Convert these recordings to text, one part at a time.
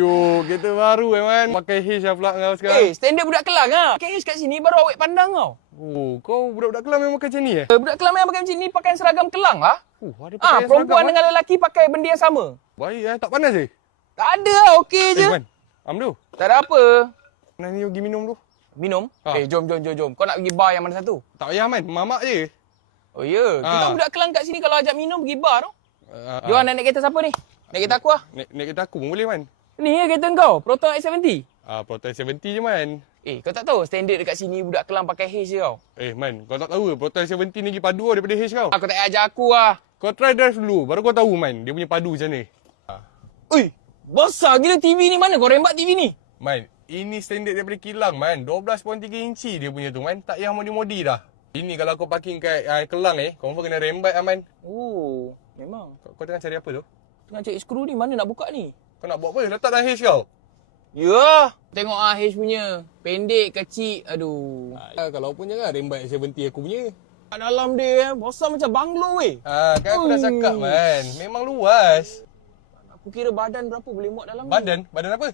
Yo, kereta baru man. Pakai H lah pula kau sekarang. Standard budak Kelang ah. Pakai H kat sini baru awak pandang kau. Oh, kau budak-budak Kelang memang pakai macam ni Budak Kelang memang pakai macam ni, pakai seragam Kelang lah. ada pakai Perempuan dengan lelaki pakai benda yang sama. Baik tak panas je? Tak ada lah, okey je. Man, tu. Tak ada apa. Mana ni pergi minum tu? Minum? Ha. Jom. Kau nak pergi bar yang mana satu? Tak payah man, mamak je. Oh ya, kita budak Kelang kat sini kalau ajak minum pergi bar tu. Jom naik kereta siapa ni? Naik kereta aku lah. Naik kereta aku pun boleh man. Ni ya kereta kau, Proton X70. Proton 70 je man. Kau tak tahu standard dekat sini budak Kelang pakai H je kau. Man, kau tak tahu Proton 70 ni lagi padu daripada H kau. Kau tak payah ajak aku lah. Kau try drive dulu, baru kau tahu man, dia punya padu macam ni. Besar gila TV ni, mana kau rembat TV ni? Man, ini standard daripada kilang man. 12.3 inci dia punya tu man. Tak payah modi-modi dah. Ini kalau kau parking kat Kelang confirm kena rembat lah man. Oh, memang. Kau tengah cari apa tu? Tengah cari skru ni, mana nak buka ni? Kau nak buat apa? Letak dah H kau. Ya, tengok H punya. Pendek, kecil, aduh. Kalau pun jangan rembat 70 aku punya. Kat dalam dia besar macam banglo weh. Kan aku dah cakap man. Memang luas. Aku kira badan berapa boleh muat dalam ni. Badan apa?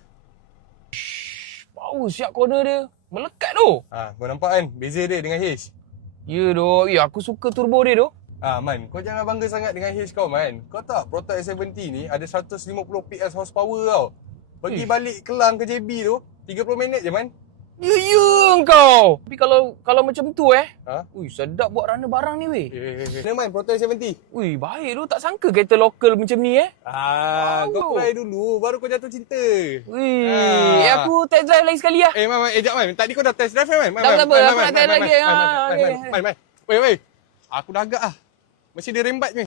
Bau siap corner dia. Melekat tu. Kau nampak kan? Beza dia dengan H. Ya doh, aku suka turbo dia tu. Man, kau jangan bangga sangat dengan H kau man. Kau tak Proton S70 ni ada 150 PS horsepower tau. Pergi balik Kelang ke JB tu 30 minit je man. Ya kau. Tapi kalau macam tu sedap buat runner barang ni weh. Mana man Proton S70? Baik tu, tak sangka kereta lokal macam ni Kau try dulu baru kau jatuh cinta. Aku test drive lagi sekali lah. Man, jap man. Tadi kau dah test drive man. Tak apa, aku nak test lagi. Man. Weh. Aku dah agak Mesti dia rembat ni.